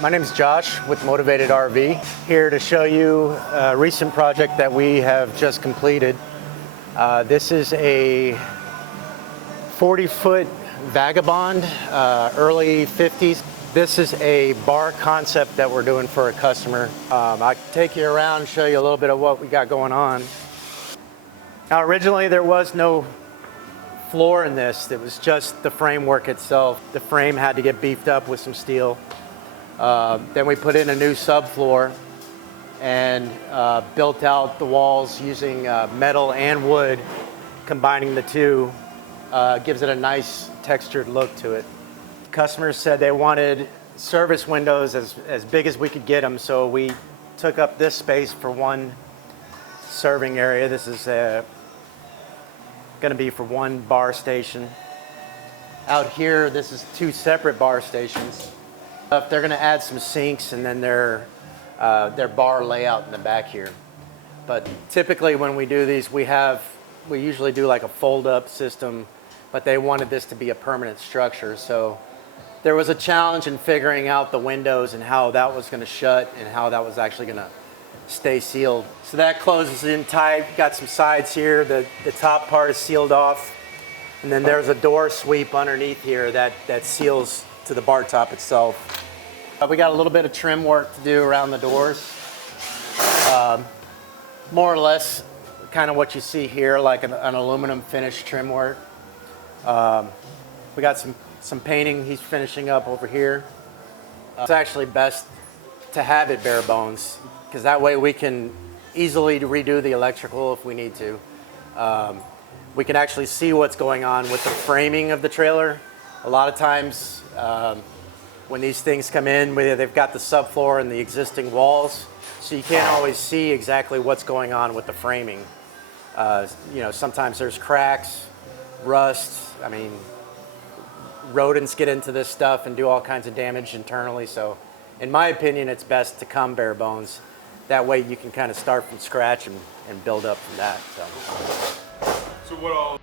My name is Josh with Motivated RV, here to show you a recent project that we have just completed. This is a 40-foot Vagabond, early 50s. This is a bar concept that we're doing for a customer. I can take you around and show you a little bit of what we got going on. Now, originally there was no floor in this. It was just the framework itself. The frame had to get beefed up with some steel. Then we put in a new subfloor and built out the walls using metal and wood. Combining the two gives it a nice textured look to it. Customers said they wanted service windows as big as we could get them, so we took up this space for one serving area. This is going to be for one bar station. Out here, this is two separate bar stations. They're going to add some sinks and then their bar layout in the back here. But typically when we do these, we usually do like a fold-up system, but they wanted this to be a permanent structure. So there was a challenge in figuring out the windows and how that was going to shut and how that was actually going to stay sealed. So that closes in tight. Got some sides here. The top part is sealed off. And then there's a door sweep underneath here that seals to the bar top itself. We got a little bit of trim work to do around the doors. More or less kind of what you see here, like an aluminum finish trim work. We got some painting he's finishing up over here. It's actually best to have it bare bones, because that way we can easily redo the electrical if we need to. We can actually see what's going on with the framing of the trailer. A lot of times when these things come in, they've got the subfloor and the existing walls, so you can't always see exactly what's going on with the framing. You know, sometimes there's cracks, rust. I mean, rodents get into this stuff and do all kinds of damage internally. So in my opinion, it's best to come bare bones. That way you can kind of start from scratch and build up from that. So what all